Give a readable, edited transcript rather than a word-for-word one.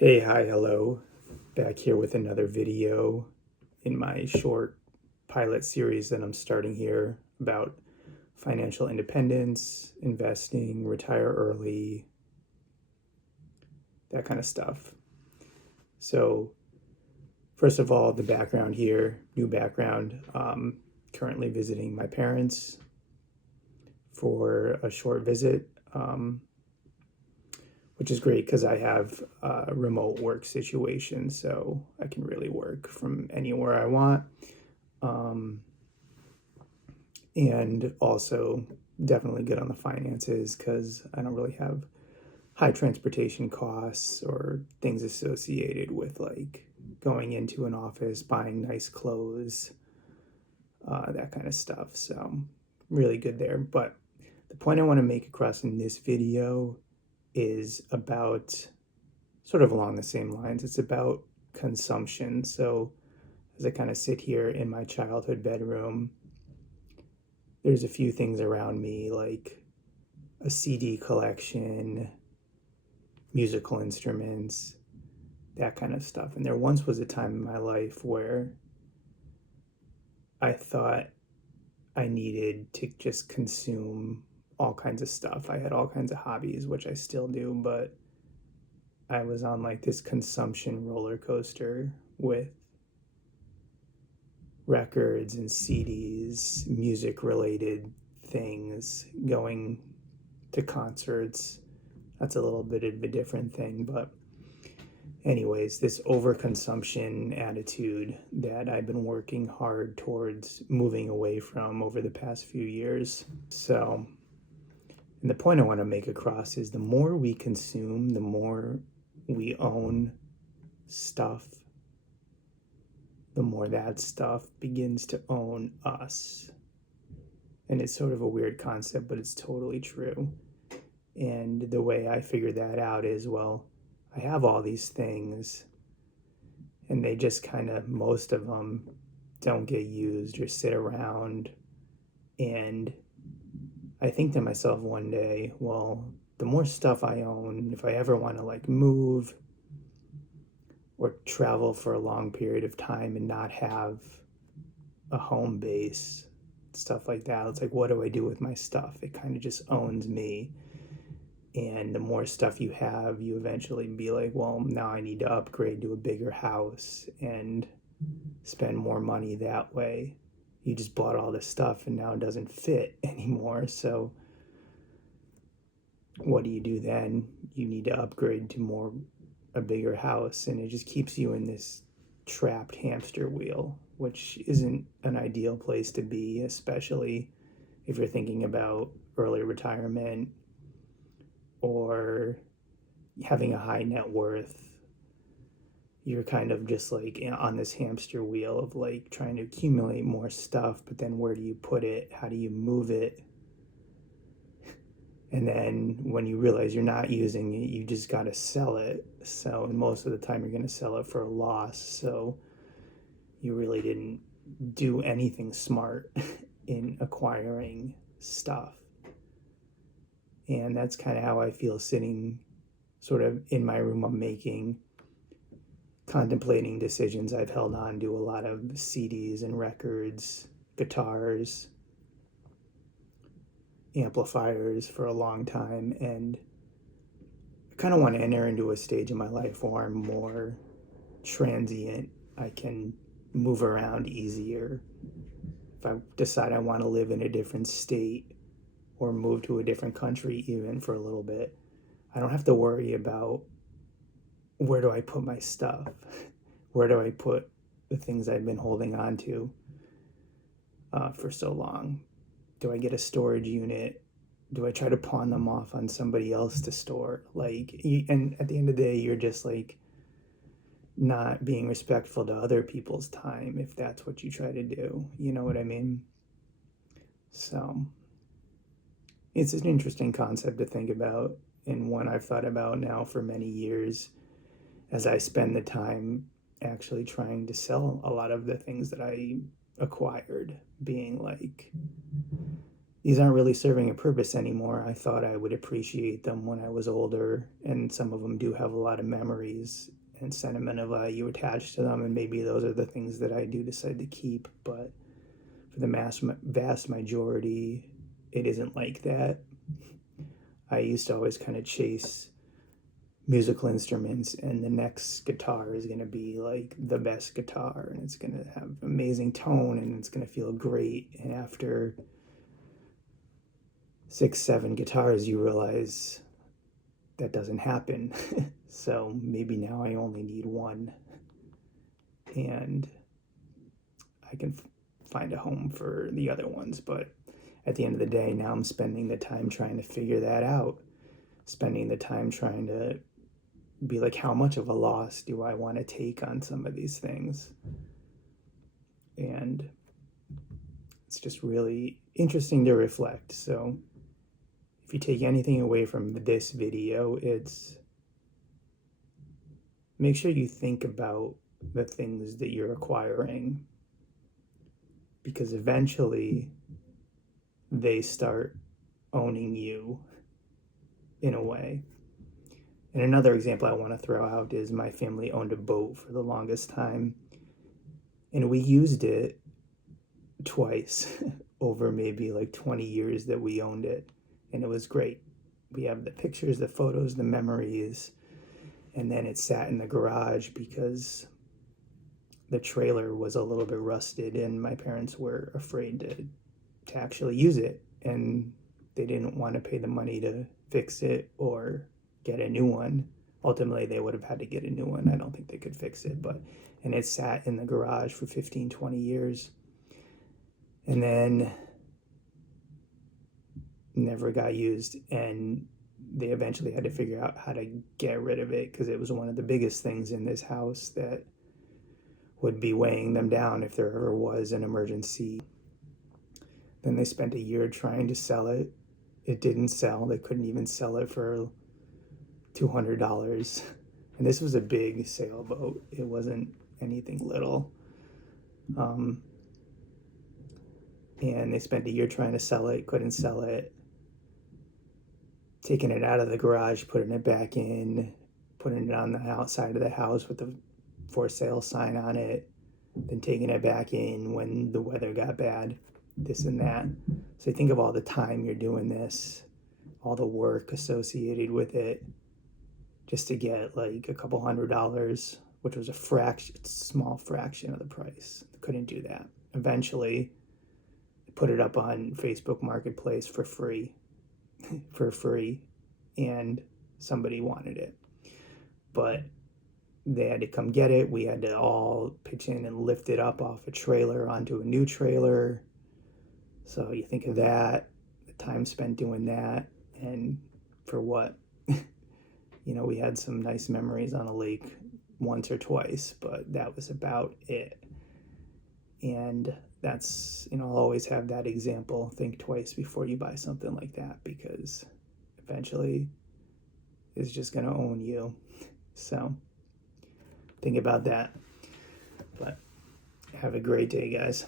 Hey, hi, hello. Back here with another video in my short pilot series that I'm starting here about financial independence, investing, retire early, that kind of stuff. So, first of all, the background here, new background. Currently visiting my parents for a short visit, which is great because I have a remote work situation, so I can really work from anywhere I want. Um, and also definitely good on the finances because I don't really have high transportation costs or things associated with like going into an office, buying nice clothes, that kind of stuff. So, really good there. But the point I want to make across in this video is about sort of along the same lines. It's about consumption. So, as I kind of sit here in my childhood bedroom, there's a few things around me like a CD collection, musical instruments, that kind of stuff. And there once was a time in my life where I thought I needed to just consume all kinds of stuff. I had all kinds of hobbies, which I still do, but I was on like this consumption roller coaster with records and CDs, music related things, going to concerts. That's a little bit of a different thing, but anyways, this overconsumption attitude that I've been working hard towards moving away from over the past few years. So, and the point I want to make across is the more we consume, the more we own stuff, the more that stuff begins to own us. And it's sort of a weird concept, but it's totally true. And the way I figured that out is, well, I have all these things and they just kind of, most of them don't get used or sit around. And I think to myself one day, well, the more stuff I own, if I ever want to like move or travel for a long period of time and not have a home base, stuff like that, it's like, what do I do with my stuff? It kind of just owns me. And the more stuff you have, you eventually be like, well, now I need to upgrade to a bigger house and spend more money that way. You just bought all this stuff and now it doesn't fit anymore. So what do you do then? You need to upgrade to a bigger house, and it just keeps you in this trapped hamster wheel, which isn't an ideal place to be, especially if you're thinking about early retirement or having a high net worth. You're kind of just like on this hamster wheel of like trying to accumulate more stuff, but then where do you put it? How do you move it? And then when you realize you're not using it, you just got to sell it. So, and most of the time, you're going to sell it for a loss. So, you really didn't do anything smart in acquiring stuff. And that's kind of how I feel sitting sort of in my room. I'm contemplating decisions. I've held on to a lot of CDs and records, guitars, amplifiers for a long time, and I kind of want to enter into a stage in my life where I'm more transient. I can move around easier. If I decide I want to live in a different state or move to a different country even for a little bit, I don't have to worry about where do I put my stuff? Where do I put the things I've been holding on to for so long? Do I get a storage unit? Do I try to pawn them off on somebody else to store? And at the end of the day, you're just like not being respectful to other people's time if that's what you try to do. You know what I mean? So it's an interesting concept to think about, and one I've thought about now for many years as I spend the time actually trying to sell a lot of the things that I acquired, being like these aren't really serving a purpose anymore. I thought I would appreciate them when I was older, and some of them do have a lot of memories and sentimental value attached to them, and maybe those are the things that I do decide to keep. But for the vast majority, it isn't like that. I used to always kind of chase musical instruments, and the next guitar is going to be like the best guitar, and it's going to have amazing tone, and it's going to feel great. And after 6, 7 guitars, you realize that doesn't happen. So maybe now I only need one, and I can find a home for the other ones. But at the end of the day, now I'm spending the time trying to figure that out, spending the time trying to be like, how much of a loss do I want to take on some of these things? And it's just really interesting to reflect. So if you take anything away from this video, it's make sure you think about the things that you're acquiring, because eventually they start owning you in a way. And another example I want to throw out is my family owned a boat for the longest time, and we used it twice over maybe like 20 years that we owned it, and it was great. We have the pictures, the photos, the memories, and then it sat in the garage because the trailer was a little bit rusted, and my parents were afraid to actually use it, and they didn't want to pay the money to fix it or get a new one. Ultimately, they would have had to get a new one. I don't think they could fix it, and it sat in the garage for 15, 20 years, and then never got used, and they eventually had to figure out how to get rid of it because it was one of the biggest things in this house that would be weighing them down if there ever was an emergency. Then they spent a year trying to sell it. It didn't sell. They couldn't even sell it for $200. And this was a big sailboat. It wasn't anything little. And they spent a year trying to sell it, couldn't sell it. Taking it out of the garage, putting it back in, putting it on the outside of the house with the for sale sign on it, then taking it back in when the weather got bad, this and that. So think of all the time you're doing this, all the work associated with it, just to get like a couple $100, which was a small fraction of the price. Couldn't do that. Eventually, put it up on Facebook Marketplace for free, and somebody wanted it. But they had to come get it. We had to all pitch in and lift it up off a trailer onto a new trailer. So you think of that, the time spent doing that, and for what? We had some nice memories on a lake once or twice, but that was about it. And that's, I'll always have that example. Think twice before you buy something like that, because eventually it's just going to own you. So think about that. But have a great day, guys.